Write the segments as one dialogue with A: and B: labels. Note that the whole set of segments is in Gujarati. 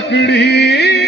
A: લકડી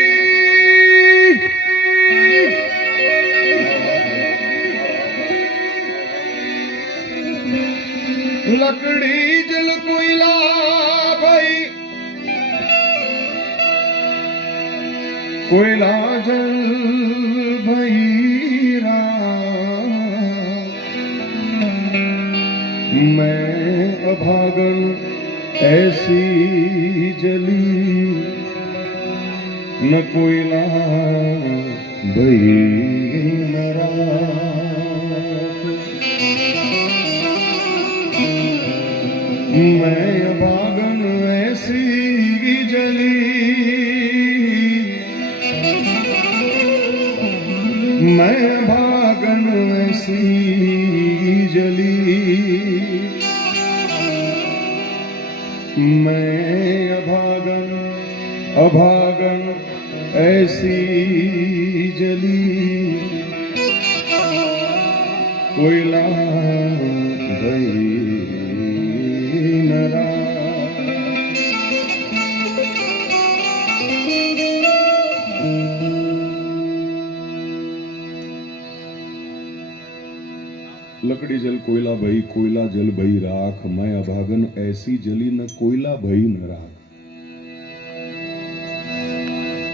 A: Dziękuję. લકડી જલ કોયલા ભઈ કોયલા જલ ભઈ રાખ મેં અભાગન એસી જલી ન કોયલા ભઈ ન રાખ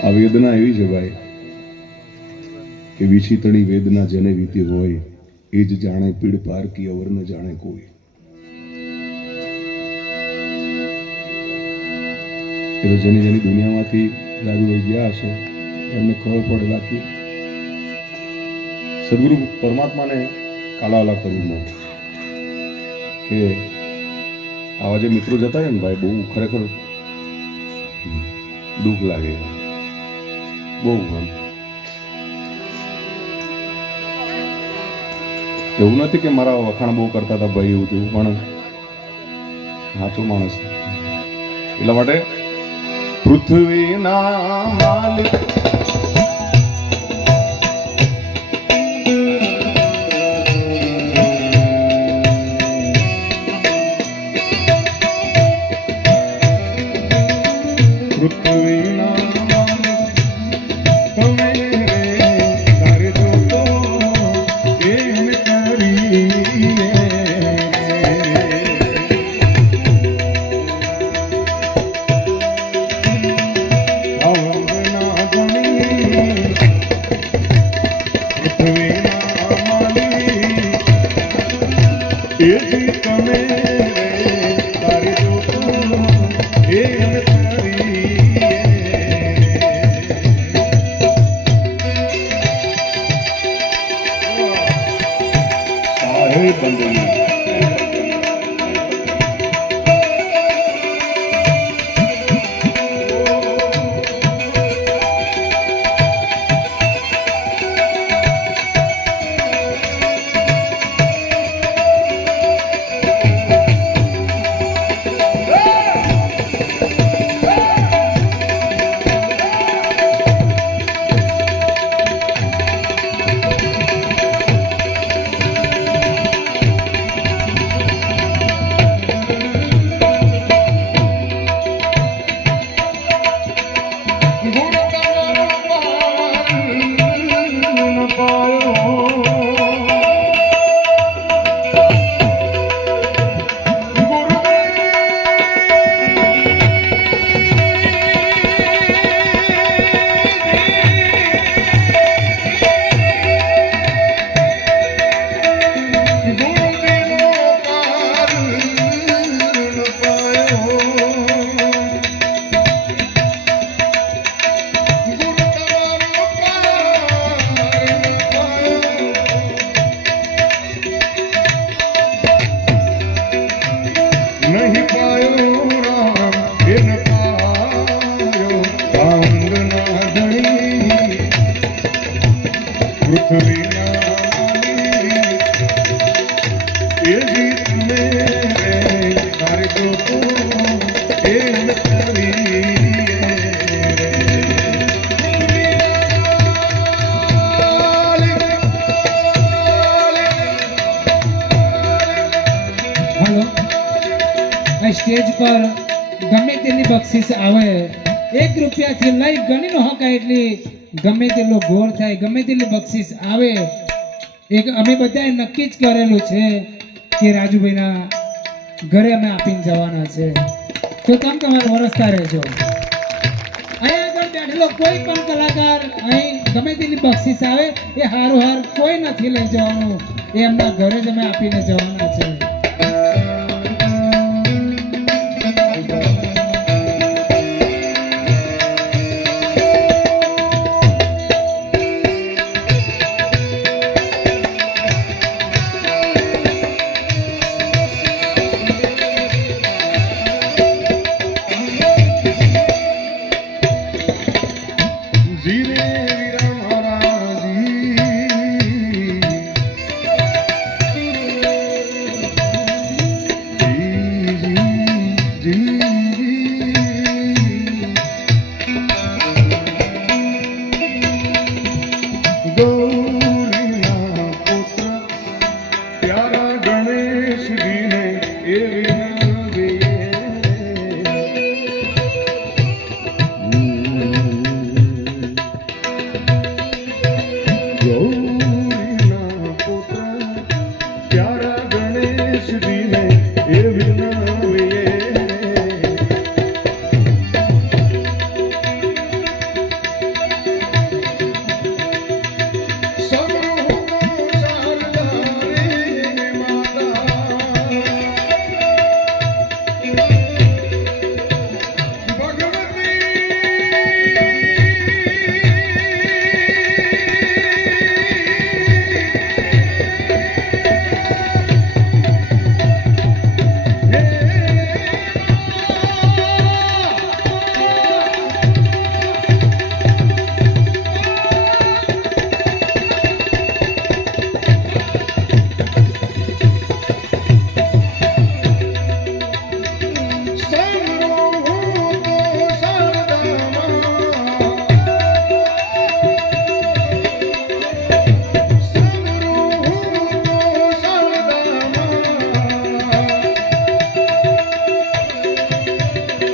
A: આ વેદના એવી છે ભાઈ, કે વિચિતણી વેદના જેને વીતી હોય એ જ જાણે પીડ પાર કી અવર ન જાણે કોઈ. એટલે જેની જેની દુનિયામાંથી રાજુભાઈ ગયા હશે, એમને ખબર પડે બાકી. સદગુરુ પરમાત્માને કાલાવાલા કરવું ન કે આવા જે મિત્રો જતા રહે ને ભાઈ, બહુ ખરેખર દુઃખ લાગે. બહુ આમ એવું નથી કે મારા વખાણ બહુ કરતા હતા ભાઈ એવું તેવું પણ સાચો માણસ. એટલા માટે પૃથ્વીના માલિક તમે
B: આ સ્ટેજ પર ગમે તેની બક્ષિસ આવે, એક રૂપિયાથી લઈ ગણી નો હકાય એટલી ગમે તેટલો ઘોર થાય, ગમે તેટલી બક્ષિસ આવે. એક અમે બધાએ નક્કી જ કરેલું છે કે રાજુભાઈના ઘરે અમે આપીને જવાના છે. તો તમે તમારે વરસતા રહેજો. અહીંયા આગળ બેઠેલો કોઈ પણ કલાકાર અહીં ગમે તેની બક્ષિસ આવે, એ હારું હાર કોઈ નથી લઈ જવાનું. એ એમના ઘરે જ અમે આપીને જવાના છે.
A: जीरे विराम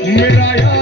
A: मेरा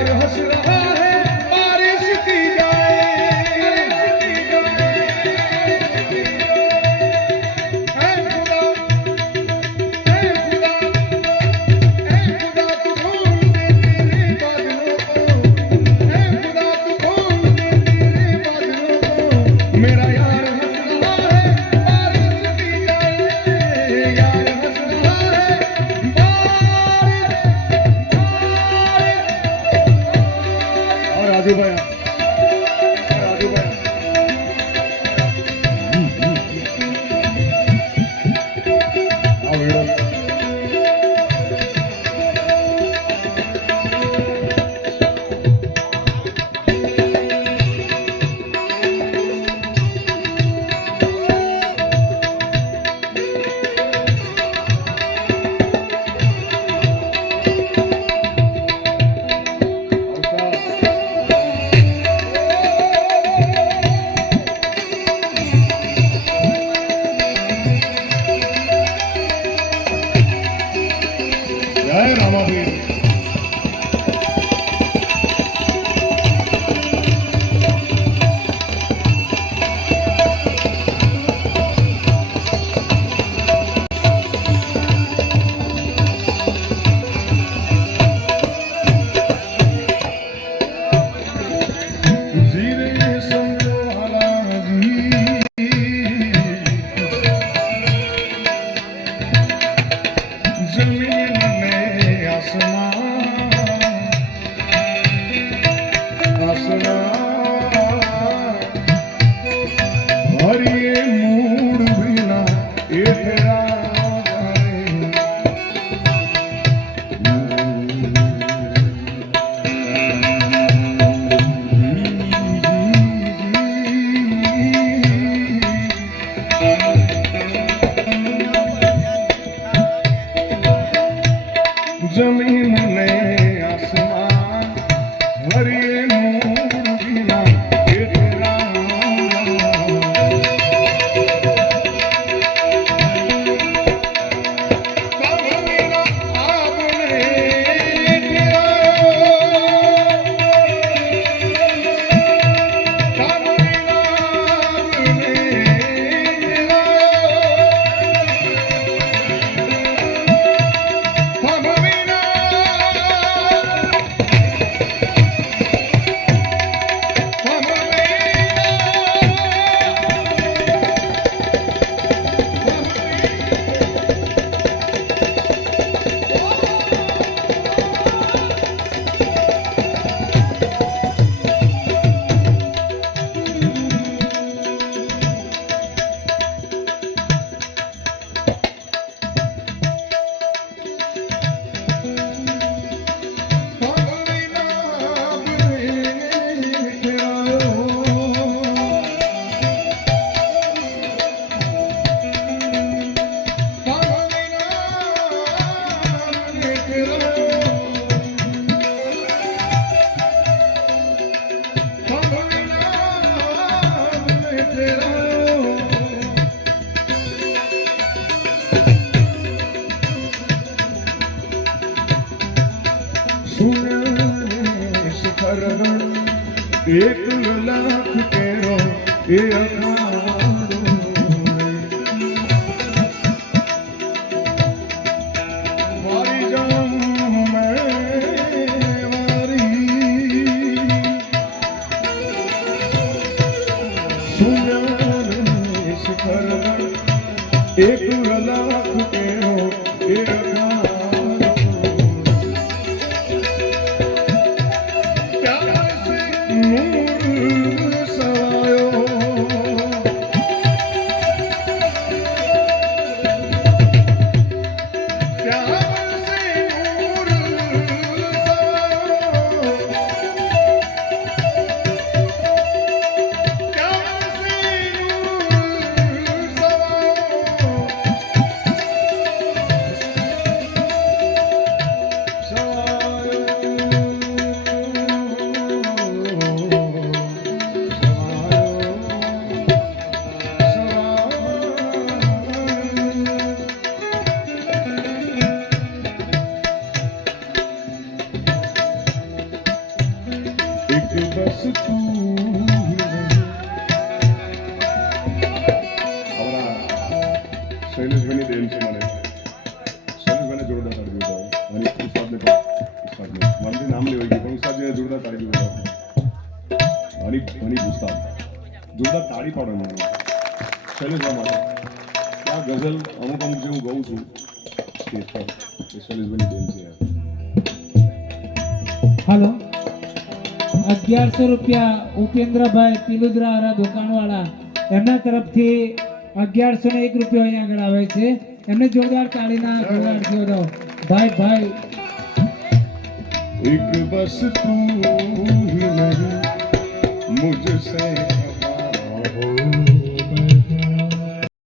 A: એક લાખ કેરો એ
C: એટલા માટે આ ગઝલ અમુક અમુક જે હું ગાઉં છું સ્પેશિયલિસ્ટની બેન છે.
B: હલો. અગિયારસો રૂપિયા ઉપેન્દ્રભાઈ પિલુદરા દુકાનવાળા એમના તરફથી અગિયારસો ને એક રૂપિયા અહીંયા આગળ આવે છે. એમને જોરદાર તાળીના જોડાણ દો ભાઈ ભાઈ.
A: એક બસ તું મુજસે